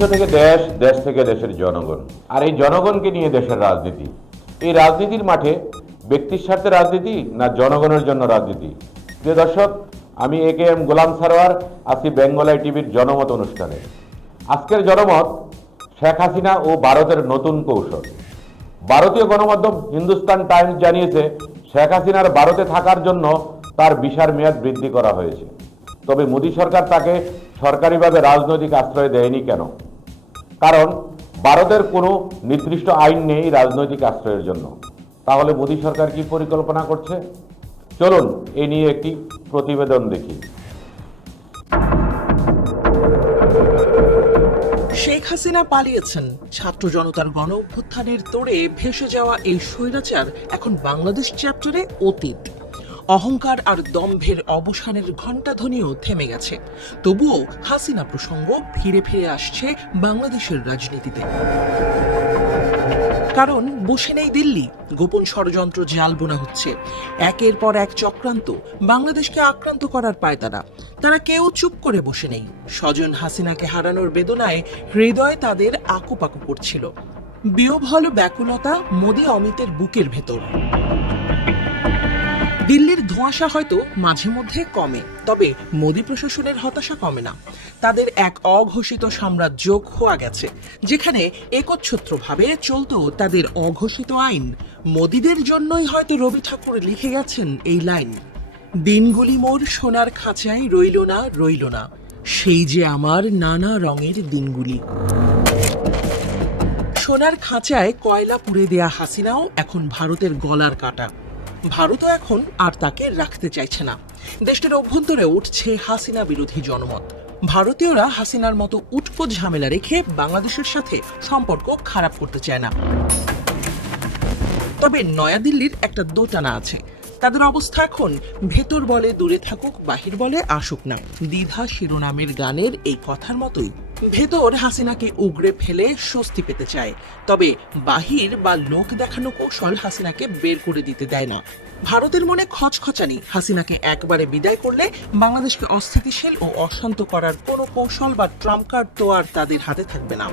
বিশ্ব থেকে দেশ, দেশ থেকে দেশের জনগণ, আর এই জনগণকে নিয়ে দেশের রাজনীতি। এই রাজনীতির মাঠে ব্যক্তির স্বার্থে রাজনীতি না জনগণের জন্য রাজনীতি? প্রিয় দর্শক, আমি AKM গোলাম সারোয়ার, আছি বেঙ্গল আই টিভির জনমত অনুষ্ঠানে। আজকের জনমত, শেখ হাসিনা ও ভারতের নতুন কৌশল। ভারতীয় গণমাধ্যম হিন্দুস্তান টাইমস জানিয়েছে, শেখ হাসিনার ভারতে থাকার জন্য তার ভিসার মেয়াদ বৃদ্ধি করা হয়েছে। তবে মোদী সরকার তাকে সরকারিভাবে রাজনৈতিক আশ্রয় দেয়নি কেন? কারণ ভারতের কোনো নির্দিষ্ট আইন নেই রাজনৈতিক আশ্রয়ের জন্য। তাহলে মোদী সরকার কি পরিকল্পনা করছে? চলুন এ নিয়ে একটি প্রতিবেদন দেখি। শেখ হাসিনা পালিয়েছেন। ছাত্র জনতার গণ অভ্যুত্থানের তোড়ে ভেসে যাওয়া এই স্বৈরাচার এখন বাংলাদেশ চ্যাপ্টারে অতীত। অহংকার আর দম্ভের অবসানের ঘণ্টাধ্বনিও থেমে গেছে। তবুও হাসিনা প্রসঙ্গ ফিরে ফিরে আসছে বাংলাদেশের রাজনীতিতে। কারণ বসে নেই দিল্লি, গোপন ষড়যন্ত্র জাল বোনা হচ্ছে। একের পর এক চক্রান্ত বাংলাদেশকে আক্রান্ত করার পায়তারা। তারা কেউ চুপ করে বসে নেই। স্বজন হাসিনাকে হারানোর বেদনায় হৃদয় তাদের আকুপাকু করছিল। বিহ্বল ব্যাকুলতা মোদি অমিতের বুকের ভেতর। দিল্লির ধোঁয়াশা হয়তো মাঝে মধ্যে কমে, তবে মোদি প্রশাসনের হতাশা কমে না। তাদের এক অঘোষিত সাম্রাজ্য খোয়া গেছে, যেখানে একচ্ছত্রভাবে চলত তাদের অঘোষিত আইন। মোদিদের জন্যই হয়তো রবি ঠাকুর লিখে গেছেন এই লাইন, দিনগুলি মোর সোনার খাঁচায় রইল না রইল না, সেই যে আমার নানা রঙের দিনগুলি। সোনার খাঁচায় কয়লা পুড়ে দেয়া হাসিনাও এখন ভারতের গলার কাটা। ভারতও এখন আর তাকে রাখতে চাইছে না। দেশটির অভ্যন্তরে উঠছে হাসিনা বিরোধী জনমত। ভারতীয়রা হাসিনার মতো উটকো ঝামেলা রেখে বাংলাদেশের সাথে সম্পর্ক খারাপ করতে চায় না। তবে নয়াদিল্লির একটা দোটানা আছে। তাদের অবস্থা এখন ভেতর বলে দূরে থাকুক, বাহির বলে আসুক না। দ্বিধা শিরোনামের গানের এই কথার মতোই। ভেতর হাসিনাকে উগড়ে ফেলে স্বস্তি পেতে চায়, তবে বাহির বা লোক দেখানো কৌশল হাসিনাকে বের করে দিতে দেয় না। ভারতের মনে খচখচানি, হাসিনাকে একবারে বিদায় করলে বাংলাদেশকে অস্থিতিশীল ও অশান্ত করার কোনো কৌশল বা ট্রাম্প কার্ড তো আর তাদের হাতে থাকবে না।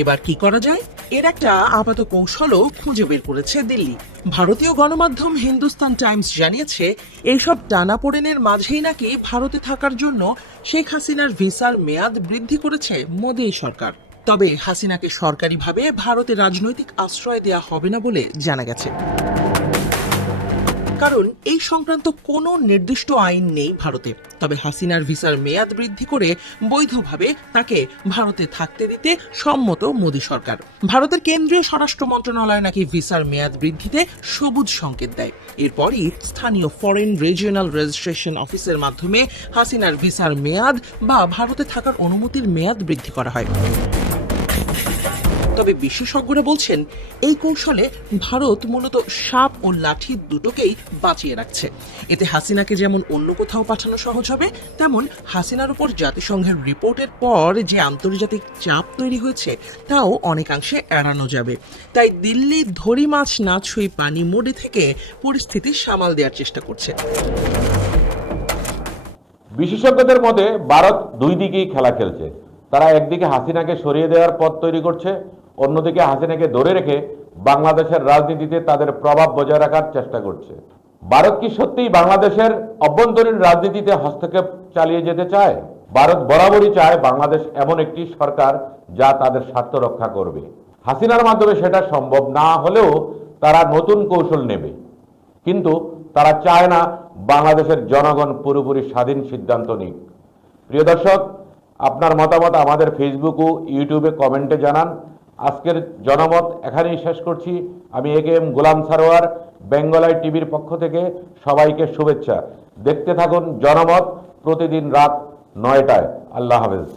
এবার কি করা যায়, এর একটা আপাত কৌশলও খুঁজে বের করেছে দিল্লি। ভারতীয় গণমাধ্যম হিন্দুস্তান টাইমস জানিয়েছে, এইসব টানাপোড়েনের মাঝেই নাকি ভারতে থাকার জন্য শেখ হাসিনার ভিসার মেয়াদ বৃদ্ধি করেছে মোদী সরকার। তবে হাসিনাকে সরকারিভাবে ভারতে রাজনৈতিক আশ্রয় দেওয়া হবে না বলে জানা গেছে। কারণ এই সংক্রান্ত কোনো নির্দিষ্ট আইন নেই ভারতে। তবে হাসিনার ভিসার মেয়াদ বৃদ্ধি করে বৈধভাবে তাকে ভারতে থাকতে দিতে সম্মত মোদী সরকার। ভারতের কেন্দ্রীয় স্বরাষ্ট্র মন্ত্রণালয় নাকি ভিসার মেয়াদ বৃদ্ধিতে সবুজ সংকেত দেয়। এরপরই স্থানীয় ফরেন রিজিওনাল রেজিস্ট্রেশন অফিসের মাধ্যমে হাসিনার ভিসার মেয়াদ বা ভারতে থাকার অনুমতির মেয়াদ বৃদ্ধি করা হয়। তবে বিশেষজ্ঞরা বলছেন, এই কৌশলে ভারত মূলত সাপ ও লাঠি দুটোকেই বাঁচিয়ে রাখছে। এতে হাসিনাকে যেমন অন্য কোথাও পাঠানো সহজ হবে, তেমন হাসিনার উপর জাতিসংঘের রিপোর্টের পর যে আন্তর্জাতিক চাপ তৈরি হয়েছে তাও অনেকাংশে এড়ানো যাবে। তাই দিল্লি ধরি মাছ না ছুঁই পানি মোডে থেকে পরিস্থিতি সামাল দেওয়ার চেষ্টা করছে। বিশেষজ্ঞদের মতে ভারত দুই দিকেই খেলা খেলছে। তারা একদিকে হাসিনাকে সরিয়ে দেওয়ার পথ তৈরি করছে, অন্যদিকে হাসিনাকে ধরে রেখে বাংলাদেশের রাজনীতিতে তাদের প্রভাব বজায় রাখার চেষ্টা করছে। ভারত কি সত্যিই বাংলাদেশের অভ্যন্তরীণ রাজনীতিতে হস্তক্ষেপ চালিয়ে যেতে চায়? ভারত বরাবরই চায় বাংলাদেশ এমন একটি সরকার যা তাদের স্বার্থ রক্ষা করবে। হাসিনার মাধ্যমে সেটা সম্ভব না হলেও তারা নতুন কৌশল নেবে, কিন্তু তারা চায় না বাংলাদেশের জনগণ পুরোপুরি স্বাধীন সিদ্ধান্ত নিক। প্রিয় দর্শক, আপনার মতামত আমাদের ফেসবুক ও ইউটিউবে কমেন্টে জানান। আজকের জনমত এখানেই শেষ করছি। আমি AKM গোলাম সারোয়ার, বেঙ্গল আই টিভির পক্ষ থেকে সবাইকে শুভেচ্ছা। দেখতে থাকুন জনমত, প্রতিদিন রাত 9টায়। আল্লাহ হাফেজ।